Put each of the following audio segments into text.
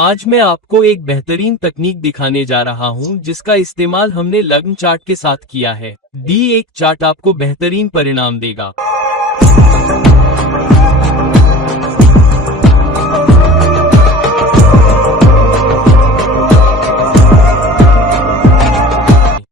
आज मैं आपको एक बेहतरीन तकनीक दिखाने जा रहा हूं जिसका इस्तेमाल हमने लग्न चार्ट के साथ किया है। D1 चार्ट आपको बेहतरीन परिणाम देगा।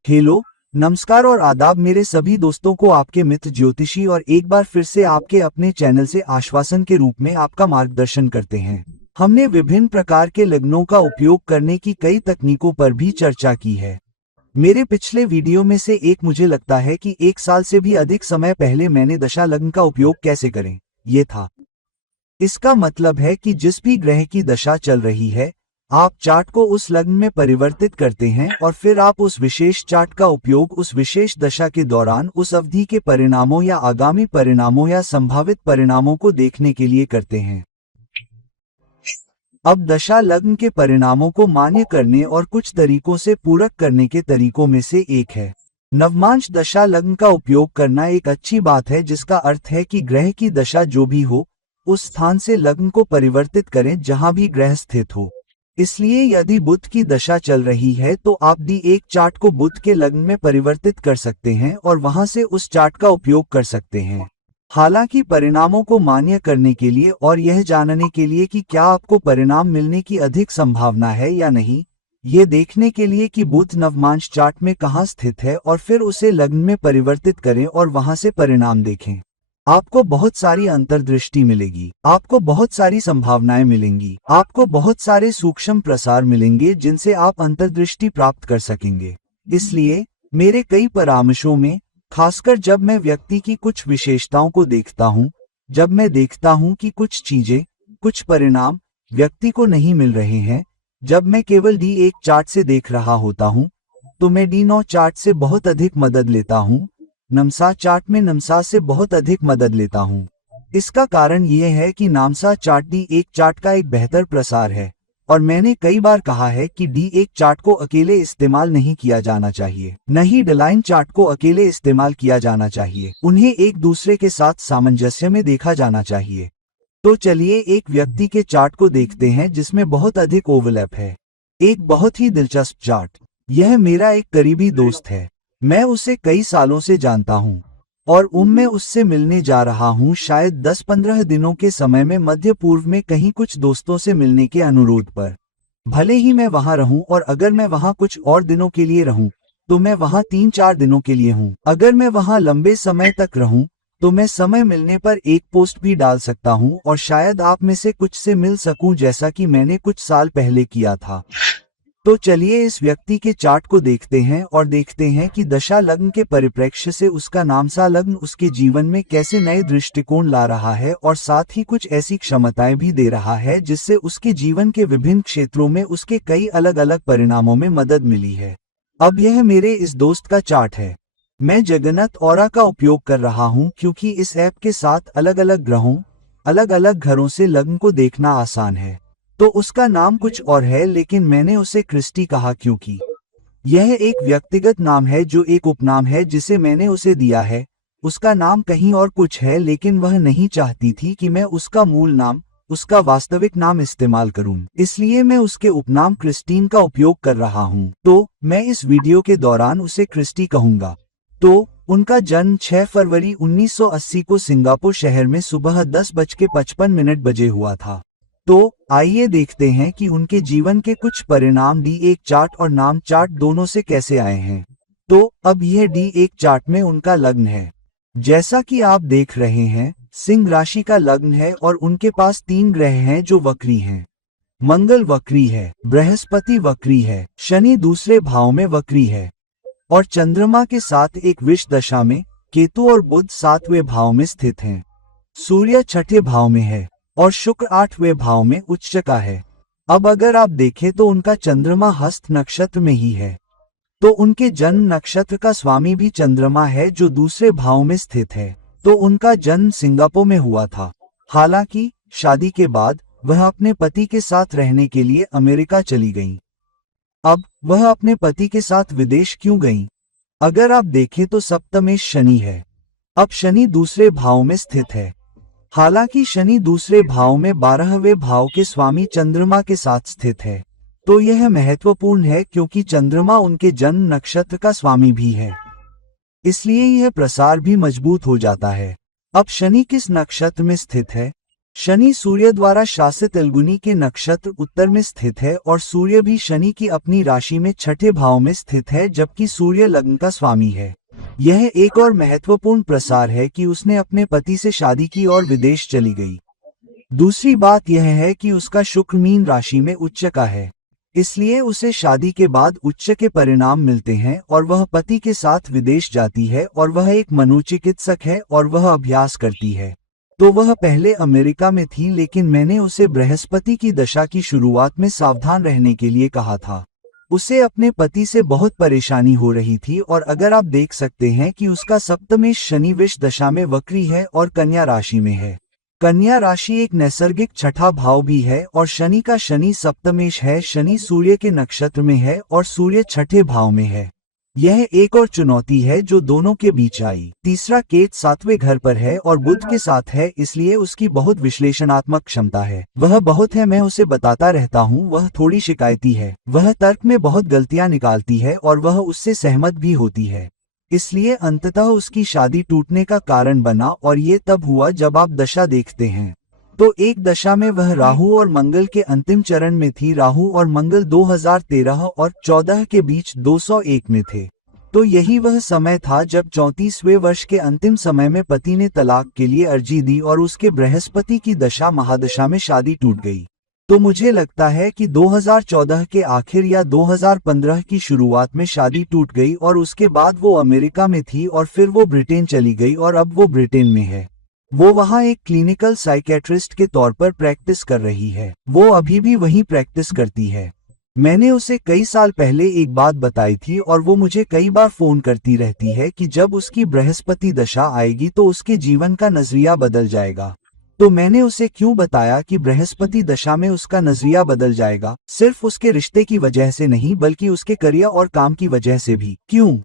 हेलो, नमस्कार और आदाब मेरे सभी दोस्तों को आपके मित्र ज्योतिषी और एक बार फिर से आपके अपने चैनल से आश्वासन के रूप में आपका मार्गदर्शन करते हैं। हमने विभिन्न प्रकार के लग्नों का उपयोग करने की कई तकनीकों पर भी चर्चा की है। मेरे पिछले वीडियो में से एक मुझे लगता है कि 1 साल से भी अधिक समय पहले मैंने दशा लग्न का उपयोग कैसे करें ये था। इसका मतलब है कि जिस भी ग्रह की दशा चल रही है, आप चार्ट को उस लग्न में परिवर्तित करते हैं और फिर आप उस विशेष चार्ट का उपयोग उस विशेष दशा के दौरान उस अवधि के परिणामों या आगामी परिणामों या संभावित परिणामों को देखने के लिए करते हैं। अब दशा लग्न के परिणामों को मान्य करने और कुछ तरीकों से पूरक करने के तरीकों में से एक है नवमांश दशा लग्न का उपयोग करना। एक अच्छी बात है जिसका अर्थ है कि ग्रह की दशा जो भी हो, उस स्थान से लग्न को परिवर्तित करें जहां भी ग्रह स्थित हो। इसलिए यदि बुध की दशा चल रही है तो आप D1 चार्ट को बुध के लग्न में परिवर्तित कर सकते हैं और वहां से उस चार्ट का उपयोग कर सकते हैं। हालांकि परिणामों को मान्य करने के लिए और यह जानने के लिए कि क्या आपको परिणाम मिलने की अधिक संभावना है या नहीं, ये देखने के लिए कि बुध नवमांश चार्ट में कहाँ स्थित है और फिर उसे लग्न में परिवर्तित करें और वहां से परिणाम देखें। आपको बहुत सारी अंतर्दृष्टि मिलेगी, आपको बहुत सारी संभावनाएं मिलेंगी, आपको बहुत सारे सूक्ष्म प्रसार मिलेंगे जिनसे आप अंतर्दृष्टि प्राप्त कर सकेंगे। इसलिए मेरे कई परामर्शों में, खासकर जब मैं व्यक्ति की कुछ विशेषताओं को देखता हूं, जब मैं देखता हूं कि कुछ चीजें, कुछ परिणाम व्यक्ति को नहीं मिल रहे हैं, जब मैं केवल D1 चार्ट से देख रहा होता हूं, तो मैं D9 चार्ट से बहुत अधिक मदद लेता हूं, नामसा चार्ट में नामसा से बहुत अधिक मदद लेता हूं। इसका कारण यह है कि नामसा चार्ट D1 चार्ट का एक बेहतर प्रसार है और मैंने कई बार कहा है कि D1 चार्ट को अकेले इस्तेमाल नहीं किया जाना चाहिए, न ही D9 चार्ट को अकेले इस्तेमाल किया जाना चाहिए। उन्हें एक दूसरे के साथ सामंजस्य में देखा जाना चाहिए। तो चलिए एक व्यक्ति के चार्ट को देखते हैं जिसमें बहुत अधिक ओवरलैप है। एक बहुत ही दिलचस्प चार्ट। यह मेरा एक करीबी दोस्त है। मैं उसे कई सालों से जानता हूं और मैं उससे मिलने जा रहा हूं शायद 10-15 दिनों के समय में मध्य पूर्व में कहीं कुछ दोस्तों से मिलने के अनुरोध पर। भले ही मैं वहां रहूं और अगर मैं वहां कुछ और दिनों के लिए रहूं तो मैं वहां 3-4 दिनों के लिए हूं। अगर मैं वहां लंबे समय तक रहूं तो मैं समय मिलने पर एक पोस्ट भी डाल सकता हूं और शायद आप में से कुछ से मिल सकूं जैसा कि मैंने कुछ साल पहले किया था। तो चलिए इस व्यक्ति के चार्ट को देखते हैं और देखते हैं कि दशा लग्न के परिप्रेक्ष्य से उसका नामसा लग्न उसके जीवन में कैसे नए दृष्टिकोण ला रहा है और साथ ही कुछ ऐसी क्षमताएं भी दे रहा है जिससे उसके जीवन के विभिन्न क्षेत्रों में उसके कई अलग अलग परिणामों में मदद मिली है। अब यह मेरे इस दोस्त का चार्ट है। मैं जगन्नाथ ऑरा का उपयोग कर रहा हूं क्योंकि इस ऐप के साथ अलग अलग ग्रहों, अलग अलग घरों से लग्न को देखना आसान है। तो उसका नाम कुछ और है लेकिन मैंने उसे क्रिस्टी कहा क्योंकि यह एक व्यक्तिगत नाम है जो एक उपनाम है जिसे मैंने उसे दिया है। उसका नाम कहीं और कुछ है लेकिन वह नहीं चाहती थी कि मैं उसका मूल नाम, उसका वास्तविक नाम इस्तेमाल करूं। इसलिए मैं उसके उपनाम क्रिस्टीन का उपयोग कर रहा हूं। तो मैं इस वीडियो के दौरान उसे क्रिस्टी कहूंगा। तो उनका जन्म 6 फरवरी 1980 को सिंगापुर शहर में सुबह 10:55 बजे हुआ था। तो आइए देखते हैं कि उनके जीवन के कुछ परिणाम D1 चार्ट और नाम चार्ट दोनों से कैसे आए हैं। तो अब यह D1 चार्ट में उनका लग्न है। जैसा कि आप देख रहे हैं, सिंह राशि का लग्न है और उनके पास 3 ग्रह हैं जो वक्री हैं। मंगल वक्री है, बृहस्पति वक्री है, शनि दूसरे भाव में वक्री है और चंद्रमा के साथ एक विष दशा में, केतु और बुध 7वें भाव में स्थित हैं। सूर्य 6ठे भाव में है और शुक्र 8वें भाव में उच्चका है। अब अगर आप देखें तो उनका चंद्रमा हस्त नक्षत्र में ही है। तो उनके जन्म नक्षत्र का स्वामी भी चंद्रमा है जो दूसरे भाव में स्थित है। तो उनका जन्म सिंगापुर में हुआ था। हालांकि शादी के बाद वह अपने पति के साथ रहने के लिए अमेरिका चली गईं। अब वह अपने पति के साथ विदेश क्यों गईं? अगर आप देखें तो सप्तमेश शनि है। अब शनि दूसरे भाव में स्थित है। हालांकि शनि दूसरे भाव में 12वें भाव के स्वामी चंद्रमा के साथ स्थित है, तो यह महत्वपूर्ण है क्योंकि चंद्रमा उनके जन्म नक्षत्र का स्वामी भी है, इसलिए यह प्रसार भी मजबूत हो जाता है। अब शनि किस नक्षत्र में स्थित है? शनि सूर्य द्वारा शासित अल्गुनी के नक्षत्र उत्तर में स्थित है और सूर्य भी शनि की अपनी राशि में छठे भाव में स्थित है, जबकि सूर्य लग्न का स्वामी है। यह एक और महत्वपूर्ण प्रसार है कि उसने अपने पति से शादी की और विदेश चली गई। दूसरी बात यह है कि उसका शुक्र मीन राशि में उच्च का है, इसलिए उसे शादी के बाद उच्च के परिणाम मिलते हैं और वह पति के साथ विदेश जाती है और वह एक मनोचिकित्सक है और वह अभ्यास करती है। तो वह पहले अमेरिका में थी, लेकिन मैंने उसे बृहस्पति की दशा की शुरुआत में सावधान रहने के लिए कहा था। उसे अपने पति से बहुत परेशानी हो रही थी और अगर आप देख सकते हैं कि उसका सप्तमेश शनि विष दशा में वक्री है और कन्या राशि में है। कन्या राशि एक नैसर्गिक छठा भाव भी है और शनि का शनि सप्तमेश है। शनि सूर्य के नक्षत्र में है और सूर्य छठे भाव में है। यह एक और चुनौती है जो दोनों के बीच आई। तीसरा केत 7वें घर पर है और बुध के साथ है, इसलिए उसकी बहुत विश्लेषणात्मक क्षमता है। वह बहुत है, मैं उसे बताता रहता हूँ। वह थोड़ी शिकायती है, वह तर्क में बहुत गलतियां निकालती है और वह उससे सहमत भी होती है, इसलिए अंततः उसकी शादी टूटने का कारण बना। और ये तब हुआ जब आप दशा देखते हैं तो एक दशा में वह राहु और मंगल के अंतिम चरण में थी। राहु और मंगल 2013 और 14 के बीच 201 में थे। तो यही वह समय था जब 34वें वर्ष के अंतिम समय में पति ने तलाक के लिए अर्जी दी और उसके बृहस्पति की दशा महादशा में शादी टूट गई। तो मुझे लगता है कि 2014 के आखिर या 2015 की शुरुआत में शादी टूट गई और उसके बाद वो अमेरिका में थी और फिर वो ब्रिटेन चली गई और अब वो ब्रिटेन में है। वो वहाँ एक क्लिनिकल साइकेट्रिस्ट के तौर पर प्रैक्टिस कर रही है। वो अभी भी वहीं प्रैक्टिस करती है। मैंने उसे कई साल पहले एक बात बताई थी और वो मुझे कई बार फोन करती रहती है कि जब उसकी बृहस्पति दशा आएगी तो उसके जीवन का नजरिया बदल जाएगा। तो मैंने उसे क्यों बताया कि बृहस्पति दशा में उसका नजरिया बदल जाएगा, सिर्फ उसके रिश्ते की वजह से नहीं बल्कि उसके करियर और काम की वजह से भी। क्यों?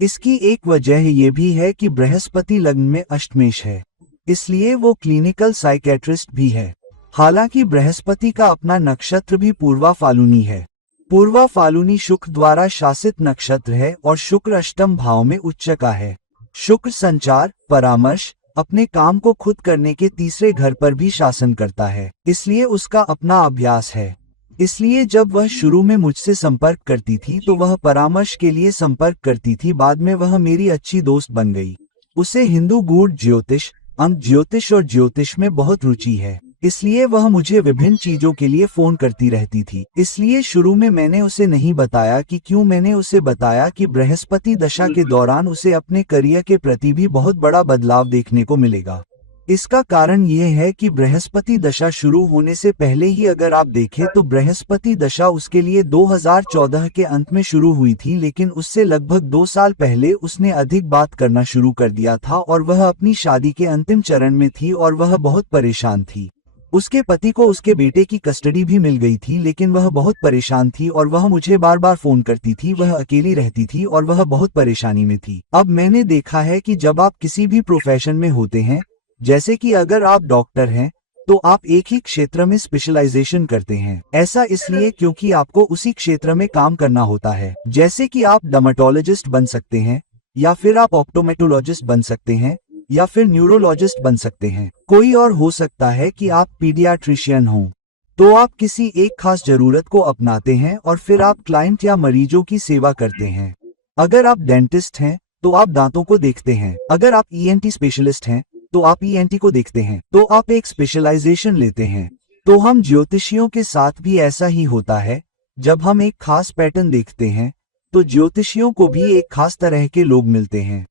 इसकी एक वजह ये भी है कि बृहस्पति लग्न में अष्टमेश है, इसलिए वो क्लिनिकल साइकेट्रिस्ट भी है। हालांकि बृहस्पति का अपना नक्षत्र भी पूर्वा फाल्गुनी है। पूर्वा फाल्गुनी शुक्र द्वारा शासित नक्षत्र है और शुक्र अष्टम भाव में उच्च का है। शुक्र संचार, परामर्श, अपने काम को खुद करने के तीसरे घर पर भी शासन करता है, इसलिए उसका अपना अभ्यास है। इसलिए जब वह शुरू में मुझसे संपर्क करती थी तो वह परामर्श के लिए संपर्क करती थी, बाद में वह मेरी अच्छी दोस्त बन गई। उसे हिंदू गूढ़ ज्योतिष, अंक ज्योतिष और ज्योतिष में बहुत रुचि है, इसलिए वह मुझे विभिन्न चीजों के लिए फोन करती रहती थी। इसलिए शुरू में मैंने उसे नहीं बताया कि क्यों। मैंने उसे बताया कि बृहस्पति दशा के दौरान उसे अपने करियर के प्रति भी बहुत बड़ा बदलाव देखने को मिलेगा। इसका कारण यह है कि बृहस्पति दशा शुरू होने से पहले ही अगर आप देखें तो बृहस्पति दशा उसके लिए 2014 के अंत में शुरू हुई थी, लेकिन उससे लगभग 2 साल पहले उसने अधिक बात करना शुरू कर दिया था और वह अपनी शादी के अंतिम चरण में थी और वह बहुत परेशान थी। उसके पति को उसके बेटे की कस्टडी भी मिल गई थी, लेकिन वह बहुत परेशान थी और वह मुझे बार बार फोन करती थी। वह अकेली रहती थी और वह बहुत परेशानी में थी। अब मैंने देखा है कि जब आप किसी भी प्रोफेशन में होते हैं, जैसे कि अगर आप डॉक्टर हैं, तो आप एक ही क्षेत्र में स्पेशलाइजेशन करते हैं। ऐसा इसलिए क्योंकि आपको उसी क्षेत्र में काम करना होता है। जैसे कि आप डर्मेटोलॉजिस्ट बन सकते हैं, या फिर आप ऑप्टोमेटोलॉजिस्ट बन सकते हैं, या फिर न्यूरोलॉजिस्ट बन सकते हैं। कोई और हो सकता है कि आप पीडियाट्रिशियन हों। तो आप किसी एक खास जरूरत को अपनाते हैं और फिर आप क्लाइंट या मरीजों की सेवा करते हैं। अगर आप डेंटिस्ट हैं तो आप दांतों को देखते हैं। अगर आप ईएनटी स्पेशलिस्ट हैं तो आप ईएनटी को देखते हैं। तो आप एक स्पेशलाइजेशन लेते हैं। तो हम ज्योतिषियों के साथ भी ऐसा ही होता है। जब हम एक खास पैटर्न देखते हैं तो ज्योतिषियों को भी एक खास तरह के लोग मिलते हैं।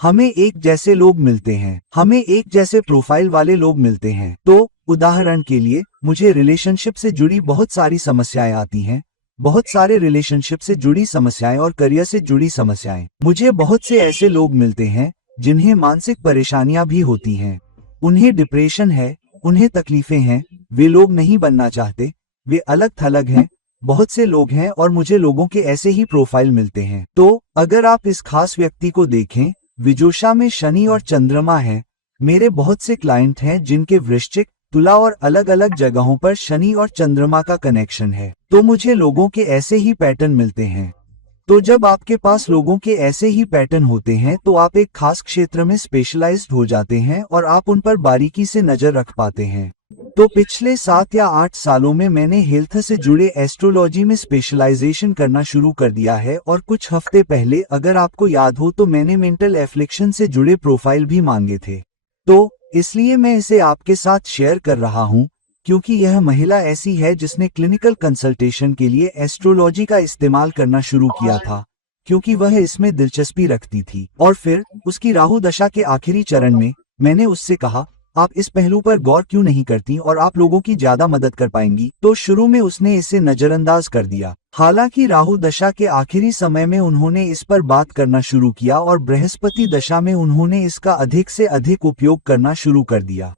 हमें एक जैसे लोग मिलते हैं, हमें एक जैसे प्रोफाइल वाले लोग मिलते हैं। तो उदाहरण के लिए मुझे रिलेशनशिप से जुड़ी बहुत सारी समस्याएं आती हैं, बहुत सारे रिलेशनशिप से जुड़ी समस्याएं और करियर से जुड़ी समस्याएं। मुझे बहुत से ऐसे लोग मिलते हैं जिन्हें मानसिक परेशानियां भी होती हैं। उन्हें डिप्रेशन है, उन्हें तकलीफें हैं, वे लोग नहीं बनना चाहते, वे अलग थलग हैं। बहुत से लोग हैं और मुझे लोगों के ऐसे ही प्रोफाइल मिलते हैं। तो अगर आप इस खास व्यक्ति को देखें, विजोषा में शनि और चंद्रमा है, मेरे बहुत से क्लाइंट हैं जिनके वृश्चिक, तुला और अलग अलग जगहों पर शनि और चंद्रमा का कनेक्शन है, तो मुझे लोगों के ऐसे ही पैटर्न मिलते हैं। तो जब आपके पास लोगों के ऐसे ही पैटर्न होते हैं तो आप एक खास क्षेत्र में स्पेशलाइज्ड हो जाते हैं और आप उन पर बारीकी से नजर रख पाते हैं। तो पिछले 7 या 8 सालों में मैंने हेल्थ से जुड़े एस्ट्रोलॉजी में स्पेशलाइजेशन करना शुरू कर दिया है, और कुछ हफ्ते पहले, अगर आपको याद हो, तो मैंने मेंटल एफ्लिक्शन से जुड़े प्रोफाइल भी मांगे थे। तो इसलिए मैं इसे आपके साथ शेयर कर रहा हूं, क्योंकि यह महिला ऐसी है जिसने क्लिनिकल कंसल्टेशन के लिए एस्ट्रोलॉजी का इस्तेमाल करना शुरू किया था, क्योंकि वह इसमें दिलचस्पी रखती थी। और फिर उसकी राहु दशा के आखिरी चरण में मैंने उससे कहा, आप इस पहलू पर गौर क्यों नहीं करती और आप लोगों की ज्यादा मदद कर पाएंगी। तो शुरू में उसने इसे नजरअंदाज कर दिया। हालांकि राहु दशा के आखिरी समय में उन्होंने इस पर बात करना शुरू किया और बृहस्पति दशा में उन्होंने इसका अधिक से अधिक उपयोग करना शुरू कर दिया।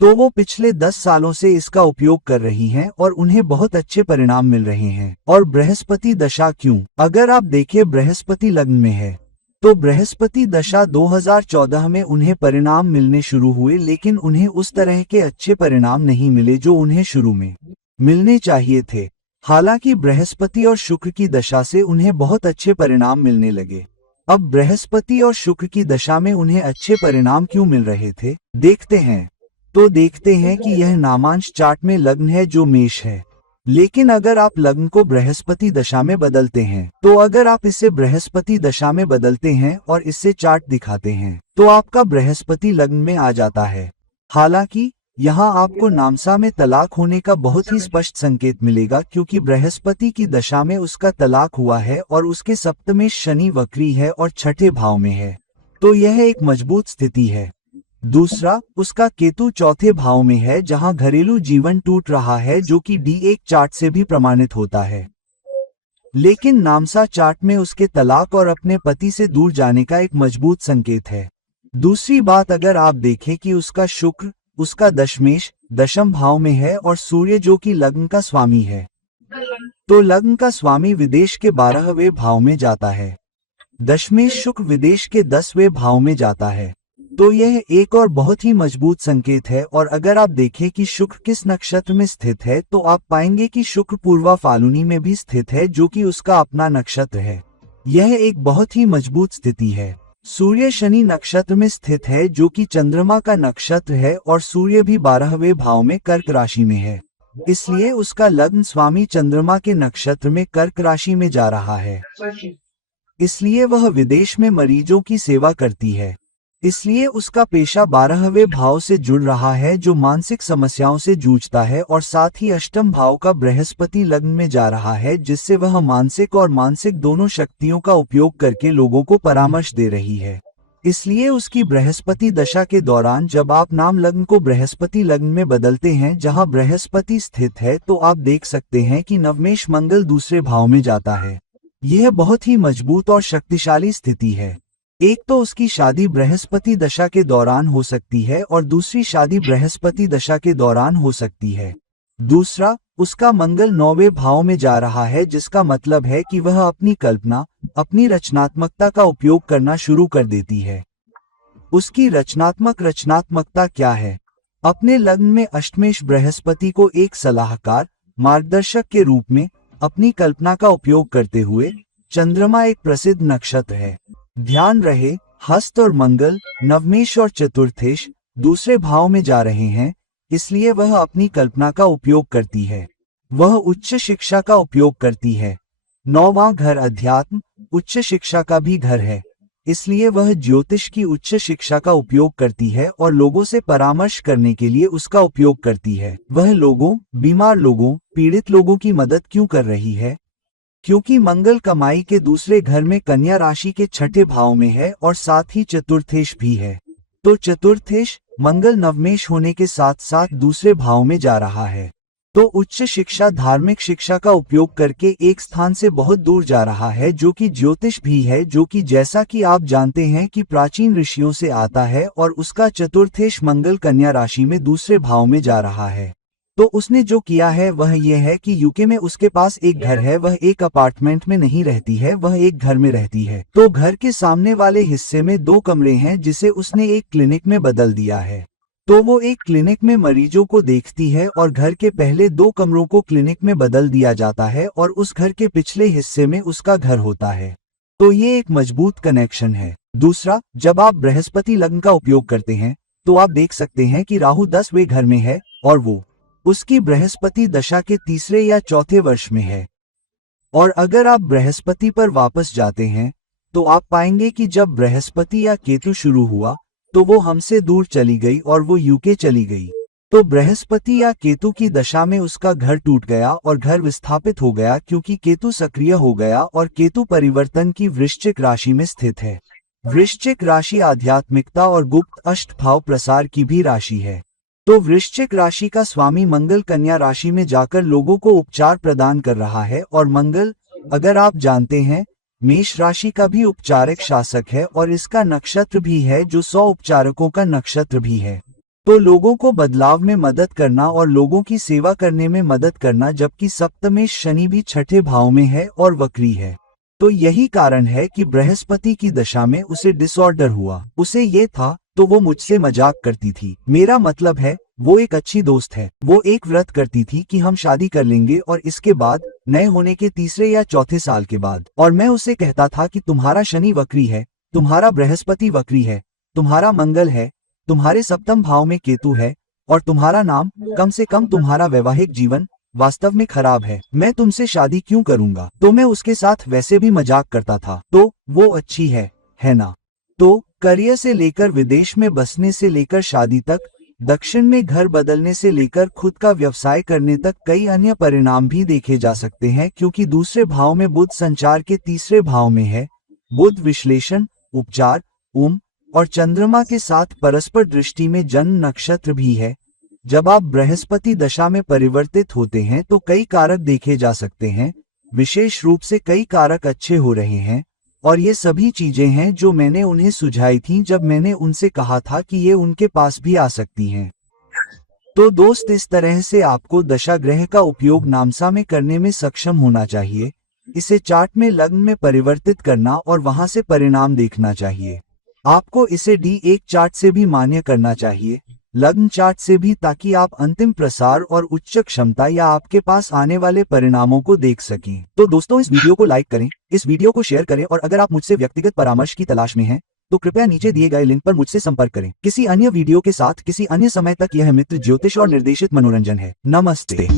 तो वो पिछले 10 सालों से इसका उपयोग कर रही हैं और उन्हें बहुत अच्छे परिणाम मिल रहे हैं। और बृहस्पति दशा क्यों? अगर आप देखें, बृहस्पति लग्न में है, तो बृहस्पति दशा 2014 में उन्हें परिणाम मिलने शुरू हुए, लेकिन उन्हें उस तरह के अच्छे परिणाम नहीं मिले जो उन्हें शुरू में मिलने चाहिए थे। हालांकि बृहस्पति और शुक्र की दशा से उन्हें बहुत अच्छे परिणाम मिलने लगे। अब बृहस्पति और शुक्र की दशा में उन्हें अच्छे परिणाम क्यों मिल रहे थे, देखते हैं। तो देखते हैं कि यह नामांश चार्ट में लग्न है जो मेष है। लेकिन अगर आप लग्न को बृहस्पति दशा में बदलते हैं, तो अगर आप इसे बृहस्पति दशा में बदलते हैं और इससे चार्ट दिखाते हैं, तो आपका बृहस्पति लग्न में आ जाता है। हालांकि यहाँ आपको नामसा में तलाक होने का बहुत ही स्पष्ट संकेत मिलेगा, क्योंकि बृहस्पति की दशा में उसका तलाक हुआ है और उसके सप्तमेश शनि वक्री है और छठे भाव में है। तो यह एक मजबूत स्थिति है। दूसरा, उसका केतु चौथे भाव में है, जहां घरेलू जीवन टूट रहा है, जो कि D1 चार्ट से भी प्रमाणित होता है। लेकिन नामसा चार्ट में उसके तलाक और अपने पति से दूर जाने का एक मजबूत संकेत है। दूसरी बात, अगर आप देखें कि उसका शुक्र उसका दशमेश दशम भाव में है और सूर्य जो कि लग्न का स्वामी है, तो लग्न का स्वामी विदेश के 12वें भाव में जाता है। दशमेश शुक्र विदेश के 10वें भाव में जाता है। तो यह एक और बहुत ही मजबूत संकेत है। और अगर आप देखें कि शुक्र किस नक्षत्र में स्थित है, तो आप पाएंगे कि शुक्र पूर्वा फाल्गुनी में भी स्थित है, जो कि उसका अपना नक्षत्र है। यह एक बहुत ही मजबूत स्थिति है। सूर्य शनि नक्षत्र में स्थित है, जो कि चंद्रमा का नक्षत्र है, और सूर्य भी 12वें भाव में कर्क राशि में है। इसलिए उसका लग्न स्वामी चंद्रमा के नक्षत्र में कर्क राशि में जा रहा है। इसलिए वह विदेश में मरीजों की सेवा करती है। इसलिए उसका पेशा 12वें भाव से जुड़ रहा है, जो मानसिक समस्याओं से जूझता है, और साथ ही अष्टम भाव का बृहस्पति लग्न में जा रहा है, जिससे वह मानसिक और मानसिक दोनों शक्तियों का उपयोग करके लोगों को परामर्श दे रही है। इसलिए उसकी बृहस्पति दशा के दौरान जब आप नाम लग्न को बृहस्पति लग्न में बदलते हैं, जहां बृहस्पति स्थित है, तो आप देख सकते हैं कि नवमेश मंगल दूसरे भाव में जाता है। यह बहुत ही मजबूत और शक्तिशाली स्थिति है। एक तो उसकी शादी बृहस्पति दशा के दौरान हो सकती है और दूसरी शादी बृहस्पति दशा के दौरान हो सकती है। दूसरा, उसका मंगल 9वें भाव में जा रहा है, जिसका मतलब है कि वह अपनी कल्पना, अपनी रचनात्मकता का उपयोग करना शुरू कर देती है। उसकी रचनात्मकता क्या है? अपने लग्न में अष्टमेश बृहस्पति को एक सलाहकार, मार्गदर्शक के रूप में अपनी कल्पना का उपयोग करते हुए, चंद्रमा एक प्रसिद्ध नक्षत्र है। ध्यान रहे, हस्त और मंगल, नवमेश और चतुर्थेश दूसरे भाव में जा रहे हैं, इसलिए वह अपनी कल्पना का उपयोग करती है। वह उच्च शिक्षा का उपयोग करती है। 9वां घर अध्यात्म, उच्च शिक्षा का भी घर है, इसलिए वह ज्योतिष की उच्च शिक्षा का उपयोग करती है और लोगों से परामर्श करने के लिए उसका उपयोग करती है। वह लोगों, बीमार लोगों, पीड़ित लोगों की मदद क्यों कर रही है? क्योंकि मंगल कमाई के दूसरे घर में कन्या राशि के छठे भाव में है और साथ ही चतुर्थेश भी है। तो चतुर्थेश मंगल नवमेश होने के साथ साथ दूसरे भाव में जा रहा है। तो उच्च शिक्षा, धार्मिक शिक्षा का उपयोग करके एक स्थान से बहुत दूर जा रहा है, जो कि ज्योतिष भी है, जो कि जैसा कि आप जानते हैं कि प्राचीन ऋषियों से आता है, और उसका चतुर्थेश मंगल कन्या राशि में दूसरे भाव में जा रहा है। तो उसने जो किया है वह यह है कि यूके में उसके पास एक घर है, वह एक अपार्टमेंट में नहीं रहती है, वह एक घर में रहती है। तो घर के सामने वाले हिस्से में 2 कमरे हैं जिसे उसने एक क्लिनिक में बदल दिया है। तो वो एक क्लिनिक में मरीजों को देखती है और घर के पहले 2 कमरों को क्लिनिक में बदल दिया जाता है और उस घर के पिछले हिस्से में उसका घर होता है। तो ये एक मजबूत कनेक्शन है। दूसरा, जब आप बृहस्पति लग्न का उपयोग करते हैं तो आप देख सकते हैं कि राहु 10वें घर में है और वो उसकी बृहस्पति दशा के तीसरे या चौथे वर्ष में है। और अगर आप बृहस्पति पर वापस जाते हैं तो आप पाएंगे कि जब बृहस्पति या केतु शुरू हुआ तो वो हमसे दूर चली गई और वो यूके चली गई। तो बृहस्पति या केतु की दशा में उसका घर टूट गया और घर विस्थापित हो गया, क्योंकि केतु सक्रिय हो गया और केतु परिवर्तन की वृश्चिक राशि में स्थित है। वृश्चिक राशि आध्यात्मिकता और गुप्त अष्टभाव प्रसार की भी राशि है। तो वृश्चिक राशि का स्वामी मंगल कन्या राशि में जाकर लोगों को उपचार प्रदान कर रहा है और मंगल, अगर आप जानते हैं, मेष राशि का भी उपचारक शासक है और इसका नक्षत्र भी है जो 100 उपचारकों का नक्षत्र भी है। तो लोगों को बदलाव में मदद करना और लोगों की सेवा करने में मदद करना, जबकि सप्तमेश शनि भी छठे भाव में है और वक्री है। तो यही कारण है कि बृहस्पति की दशा में उसे डिसऑर्डर हुआ। उसे ये था तो वो मुझसे मजाक करती थी। मेरा मतलब है वो एक अच्छी दोस्त है। वो एक व्रत करती थी कि हम शादी कर लेंगे और इसके बाद नए होने के तीसरे या चौथे साल के बाद। और मैं उसे कहता था कि तुम्हारा शनि वक्री है, तुम्हारा बृहस्पति वक्री है, तुम्हारा मंगल है, तुम्हारे सप्तम भाव में केतु है और तुम्हारा नाम, कम से कम तुम्हारा वैवाहिक जीवन वास्तव में खराब है। मैं तुमसे शादी क्यों करूंगा? तो मैं उसके साथ वैसे भी मजाक करता था। तो वो अच्छी है ना? तो करियर से लेकर विदेश में बसने से लेकर शादी तक, दक्षिण में घर बदलने से लेकर खुद का व्यवसाय करने तक कई अन्य परिणाम भी देखे जा सकते हैं, क्योंकि दूसरे भाव में बुध संचार के तीसरे भाव में है। बुध विश्लेषण, उपचार, और चंद्रमा के साथ परस्पर दृष्टि में जन्म नक्षत्र भी है। जब आप बृहस्पति दशा में परिवर्तित होते हैं तो कई कारक देखे जा सकते हैं, विशेष रूप से कई कारक अच्छे हो रहे हैं। और ये सभी चीजें हैं जो मैंने उन्हें सुझाई थी जब मैंने उनसे कहा था कि ये उनके पास भी आ सकती हैं। तो दोस्त, इस तरह से आपको दशा ग्रह का उपयोग नामसा में करने में सक्षम होना चाहिए। इसे चार्ट में लग्न में परिवर्तित करना और वहां से परिणाम देखना चाहिए। आपको इसे D1 चार्ट से भी मान्य करना चाहिए, लग्न चार्ट से भी, ताकि आप अंतिम प्रसार और उच्च क्षमता या आपके पास आने वाले परिणामों को देख सकें। तो दोस्तों, इस वीडियो को लाइक करें, इस वीडियो को शेयर करें और अगर आप मुझसे व्यक्तिगत परामर्श की तलाश में हैं तो कृपया नीचे दिए गए लिंक पर मुझसे संपर्क करें। किसी अन्य वीडियो के साथ किसी अन्य समय तक। यह मित्र ज्योतिष और निर्देशित मनोरंजन है। नमस्ते।